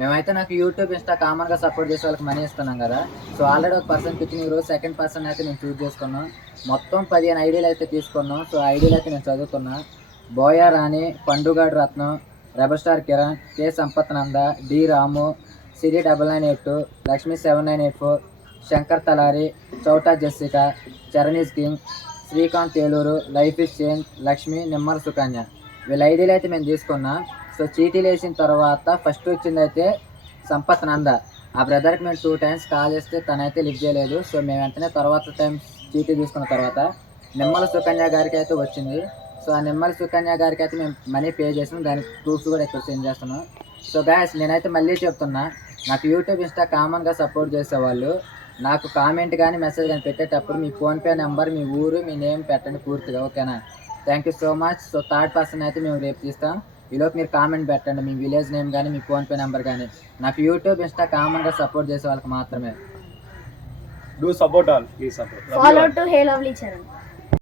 మేమైతే నాకు YouTube Insta కామన్గా సపోర్ట్ చేసే వాళ్ళకి మనీ ఇస్తున్నాం కదా. సో ఆల్రెడీ ఒక పర్సన్ పిచ్చిన ఈరోజు సెకండ్ పర్సన్ అయితే నేను చూస్ చేసుకున్నాం. మొత్తం 15 ఐడీలు అయితే తీసుకున్నాం. సో ఐడీలు అయితే నేను చదువుతున్నా. బోయా రాణి, పండుగాడు Ratnam, rebel star Kiran, K Sampath Nanda, D Ramu, Siri 9998, Lakshmi 7984, Shankar Talari, Chouta Jessica, చరణీస్ king, Srikanth Eluru, life is change, Lakshmi, Nimmala Sukanya, వీళ్ళ ఐడీలు అయితే మేము తీసుకున్నాం. సో చీటీలు వేసిన తర్వాత ఫస్ట్ వచ్చింది అయితే సంపత్ నంద. ఆ బ్రదర్కి మేము 2 times కాల్ చేస్తే తనైతే లిఫ్ట్ చేయలేదు. సో మేము వెంటనే తర్వాత టైం చీటీ తీసుకున్న తర్వాత నిమ్మల సుకన్య గారికి అయితే వచ్చింది. సో ఆ నిమ్మల సుకన్య గారికి అయితే మేము మనీ పే చేసాం. దానికి ప్రూఫ్స్ కూడా ఇక్కడ సెండ్ చేస్తున్నాం. సో గాయస్ నేనైతే మళ్ళీ చెప్తున్నా, నాకు యూట్యూబ్ ఇన్స్టా కామన్గా సపోర్ట్ చేసేవాళ్ళు నాకు కామెంట్ కానీ మెసేజ్ కానీ పెట్టేటప్పుడు మీ ఫోన్పే నెంబర్, మీ ఊరు, మీ నేమ్ పెట్టండి పూర్తిగా, ఓకేనా? Thank you so much. So third person అయితే మేము రేపు తీస్తాం. ఈలోపు మీరు కామెంట్ పెట్టండి మీ విలేజ్ నేమ్ కానీ మీ ఫోన్పే నెంబర్ కానీ. నాకు యూట్యూబ్ ఇన్స్టా కామన్గా సపోర్ట్ చేసే వాళ్ళకి మాత్రమే. Do support all. Please support. Follow to Hey Lovely Charan.